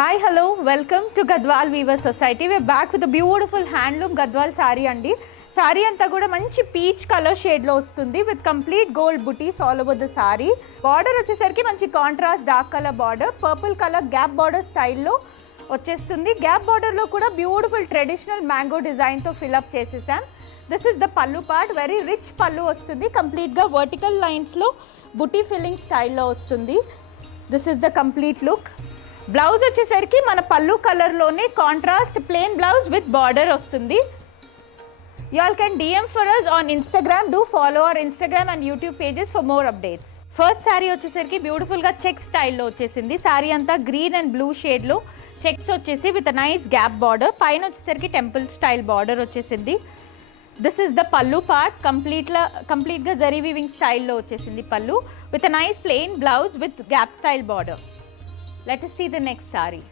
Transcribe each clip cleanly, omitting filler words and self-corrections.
Hi, hello, welcome to Gadwal Weaver Society. We're back with a beautiful handloom Gadwal saree andi. Saree anta kuda manchi peach color shade lo vastundi with complete gold booties all over the saree. Border vachesariki manchi contrast dark color border, purple color gap border style lo vachestundi. Gap border lo kuda beautiful traditional mango design tho fill up chesesam. This is the pallu part, very rich pallu vastundi, complete ga vertical lines lo booty filling style lo vastundi. This is the complete look. Blouse వచ్చేసరికి మన పల్లు కలర్లోనే contrast plain blouse with border వస్తుంది. You all can DM for us on Instagram. Do follow our Instagram and YouTube pages for more updates. First sari వచ్చేసరికి బ్యూటిఫుల్గా check స్టైల్లో వచ్చేసింది. శారీ అంతా green and blue షేడ్లో చెక్స్ వచ్చేసి విత్ నైస్ గ్యాప్ బార్డర్, పైన వచ్చేసరికి టెంపుల్ స్టైల్ బార్డర్ వచ్చేసింది. This is the pallu part, కంప్లీట్గా జరీ వీవింగ్ స్టైల్లో వచ్చేసింది పల్లు with nice plain blouse with gap style border. Let us see the next saree.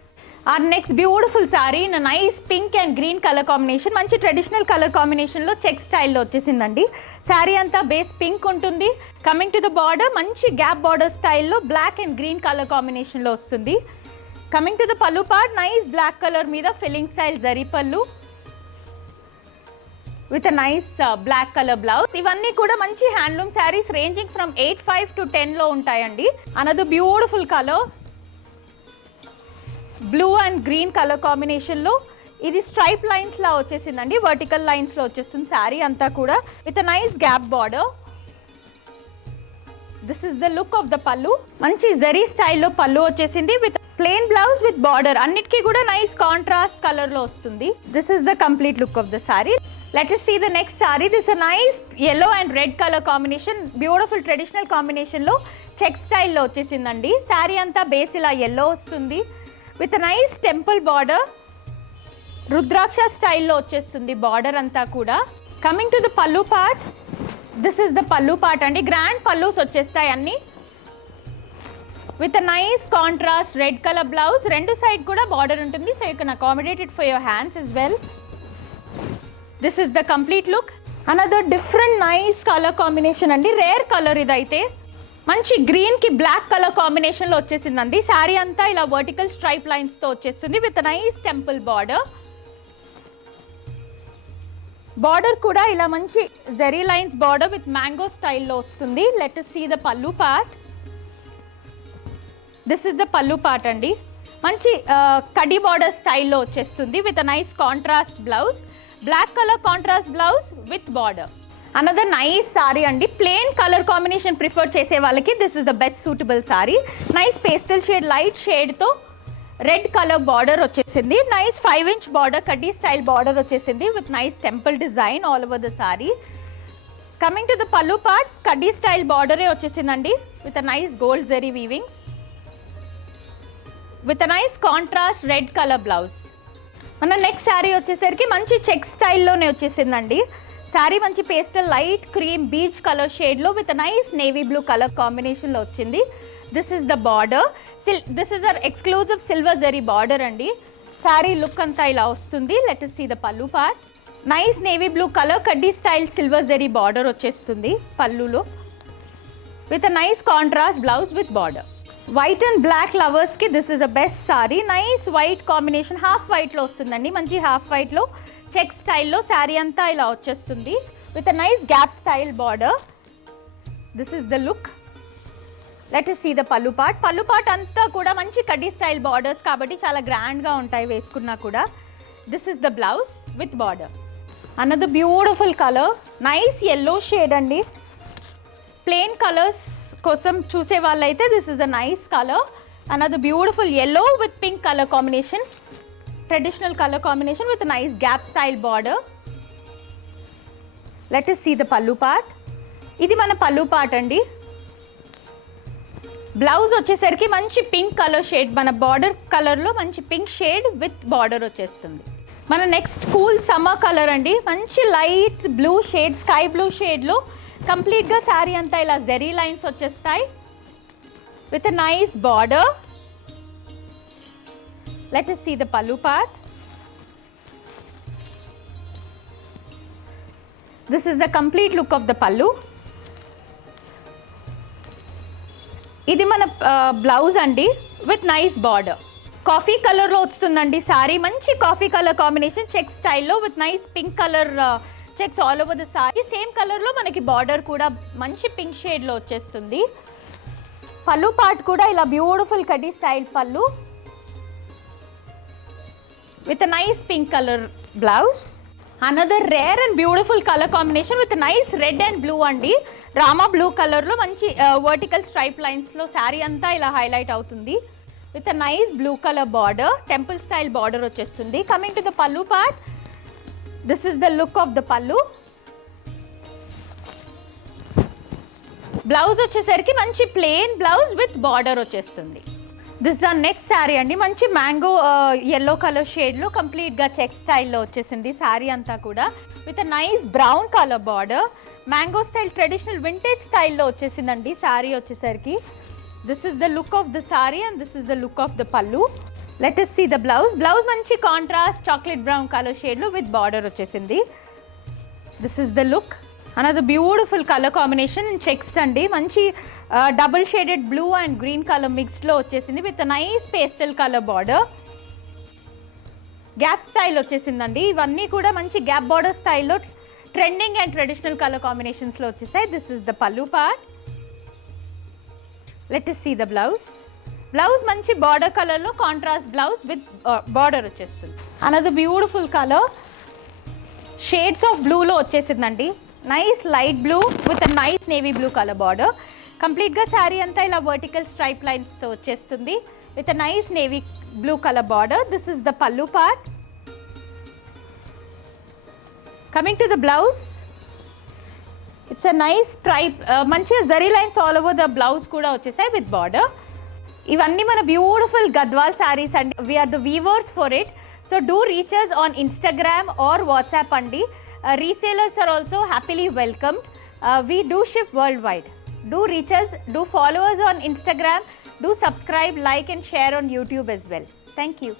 Our next beautiful saree in a nice pink and green color combination. Manchi traditional color combination lo check style lo vachesindandi. Saree anta base pink untundi. Coming to the border, manchi gap border style lo black and green color combination lo vastundi. Coming to the pallu part, nice black color meeda filling style zari pallu with a nice black color blouse. Ivanni kuda manchi handloom sarees ranging from 8.5 to 10 lo untayandi. Another beautiful color, blue and green colour కాంబినేషన్లో ఇది stripe లైన్స్లా వచ్చేసిందండి, vertical లైన్స్లో వచ్చేస్తుంది శారీ అంతా కూడా with nice gap border. This is the look of the పల్లు. మంచి జరీ స్టైల్లో పల్లు వచ్చేసింది with plain blouse with border, అన్నిటికీ కూడా నైస్ కాంట్రాస్ట్ కలర్లో వస్తుంది. This is the complete look of the sari. Let us see the next saree. This is a nice yellow and red color combination, beautiful traditional combinationలో check స్టైల్లో వచ్చేసిందండి. శారీ అంతా base ఇలా yellow వస్తుంది with nice temple border, rudraksha స్టైల్లో వచ్చేస్తుంది border అంతా కూడా. Coming to the pallu part, this is the pallu part అండి. గ్రాండ్ పల్లూస్ వచ్చేస్తాయి అన్ని with nice contrast red colour blouse. రెండు సైడ్ కూడా బార్డర్ ఉంటుంది, so you can accommodate it for your hands as well. This is the complete look. Another different nice colour combination అండి, rare colour ఇదైతే. మంచి గ్రీన్కి black colour కాంబినేషన్లో వచ్చేసిందండి. శారీ అంతా ఇలా వర్టికల్ స్ట్రైప్ లైన్స్తో వచ్చేస్తుంది with nice temple border. Border కూడా ఇలా మంచి zari lines border with mango స్టైల్లో వస్తుంది. Let us see the pallu part. This is the pallu part అండి. మంచి కడి బార్డర్ స్టైల్లో వచ్చేస్తుంది with nice contrast blouse, black colour contrast blouse with border. Another nice sari అండి. ప్లెయిన్ కలర్ కాంబినేషన్ ప్రిఫర్ చేసే వాళ్ళకి this is the best suitable sari. Nice pastel shade, light షేడ్తో red colour border వచ్చేసింది. నైస్ 5-inch బార్డర్, కడ్డీ style border వచ్చేసింది with nice temple design all over the sari. Coming to the pallu part, కడ్డీ style బార్డరే వచ్చేసిందండి with nice gold zari weavings with nice contrast red colour blouse. మన next sari వచ్చేసరికి మంచి check స్టైల్లోనే వచ్చేసిందండి. శారీ మంచి pastel light cream beach colour షేడ్లో with nice navy blue colour కాంబినేషన్లో వచ్చింది. This is the border. This is our exclusive silver zari border అండి. శారీ లుక్ అంతా ఇలా వస్తుంది. Let us see the pallu part. Nice navy blue colour కడ్డీ స్టైల్ సిల్వర్ జరీ బార్డర్ వచ్చేస్తుంది పల్లులో with nice contrast blouse with border. White and black లవర్స్కి this is the best sari. Nice white combination, half వైట్లో వస్తుందండి. మంచి హాఫ్ వైట్లో చెక్ స్టైల్లో శారీ అంతా ఇలా వచ్చేస్తుంది with nice gap style border. This is the look. Let us see the pallu part. పల్లు పార్ట్ అంతా కూడా మంచి కడ్డీ స్టైల్ బార్డర్స్ కాబట్టి చాలా గ్రాండ్గా ఉంటాయి వేసుకున్నా కూడా. This is the blouse with border. Another beautiful colour, nice yellow shade అండి. ప్లెయిన్ కలర్స్ కోసం చూసే వాళ్ళైతే this is a nice colour. Another beautiful yellow with pink colour combination, traditional color combination with a nice gap style border. Let us see the pallu part. ఇది మన పల్లు part అండి. Blouse వచ్చేసరికి మంచి pink colour shade, మన border కలర్లో మంచి pink shade with border వచ్చేస్తుంది. మన నెక్స్ట్ కూల్ సమ్మర్ కలర్ అండి. మంచి light blue shade, sky blue షేడ్లో కంప్లీట్గా శారీ అంతా ఇలా జెరీ లైన్స్ వచ్చేస్తాయి with nice border. Let us see the pallu part. This is the complete look of the pallu. ఇది మన బ్లౌజ్ అండి విత్ నైస్ బార్డర్. కాఫీ కలర్లో వస్తుందండి సారీ. మంచి కాఫీ కలర్ కాంబినేషన్ చెక్ స్టైల్లో with nice pink colour checks all over the sorry. Same కలర్లో మనకి border కూడా మంచి పింక్ షేడ్లో వచ్చేస్తుంది. పళ్ళు పార్ట్ కూడా ఇలా బ్యూటిఫుల్ కటీ స్టైల్ పళ్ళు with nice pink colour blouse. Another rare and beautiful colour combination with nice red and blue అండి. రామా బ్లూ కలర్లో మంచి వర్టికల్ స్ట్రైప్ లైన్స్లో శారీ అంతా ఇలా హైలైట్ అవుతుంది with nice blue colour border. Temple style border వచ్చేస్తుంది. Coming to the pallu part, this is the look of the పళ్ళు. Blouse వచ్చేసరికి మంచి ప్లెయిన్ బ్లౌజ్ విత్ బార్డర్ వచ్చేస్తుంది. దిస్ ద నెక్స్ట్ శారీ అండి. మంచి మ్యాంగో ఎల్లో కలర్ షేడ్లో కంప్లీట్గా చెక్ స్టైల్లో వచ్చేసింది శారీ అంతా కూడా with nice brown colour border. Mango style traditional vintage స్టైల్లో వచ్చేసిందండి శారీ వచ్చేసరికి. This is the look of the sari and this is the look of the pallu. Let us see the blouse. Blouse మంచి కాంట్రాస్ట్ చాక్లెట్ బ్రౌన్ కలర్ షేడ్లో with border వచ్చేసింది. This is the look. Another beautiful colour combination checks అండి. మంచి double shaded blue and green colour మిక్స్డ్లో వచ్చేసింది with nice pastel colour border. Gap style వచ్చేసిందండి. ఇవన్నీ కూడా మంచి గ్యాప్ బార్డర్ స్టైల్లో ట్రెండింగ్ అండ్ ట్రెడిషనల్ కలర్ కాంబినేషన్స్లో వచ్చేసాయి. This is the pallu part. Let us see the blouse. Blouse మంచి బార్డర్ కలర్లో కాంట్రాస్ట్ బ్లౌజ్ విత్ బార్డర్ వచ్చేస్తుంది. Another beautiful colour shades of బ్లూలో వచ్చేసిందండి. Nice light blue with nice navy blue colour border. కంప్లీట్గా శారీ అంతా ఇలా వర్టికల్ స్ట్రైప్ లైన్స్తో వచ్చేస్తుంది with nice navy blue colour border. This is the pallu part. Coming to the blouse, it's a nice stripe మంచిగా zari lines all over the blouse కూడా వచ్చేసాయి with border. ఇవన్నీ మన బ్యూటిఫుల్ గద్వాల్ శారీస్ అండి. We are the weavers for it. So do reach us on Instagram or WhatsApp అండి. Resellers are also happily welcomed. We do ship worldwide. Do reach us, do follow us on Instagram, do subscribe, like and share on YouTube as well. Thank you.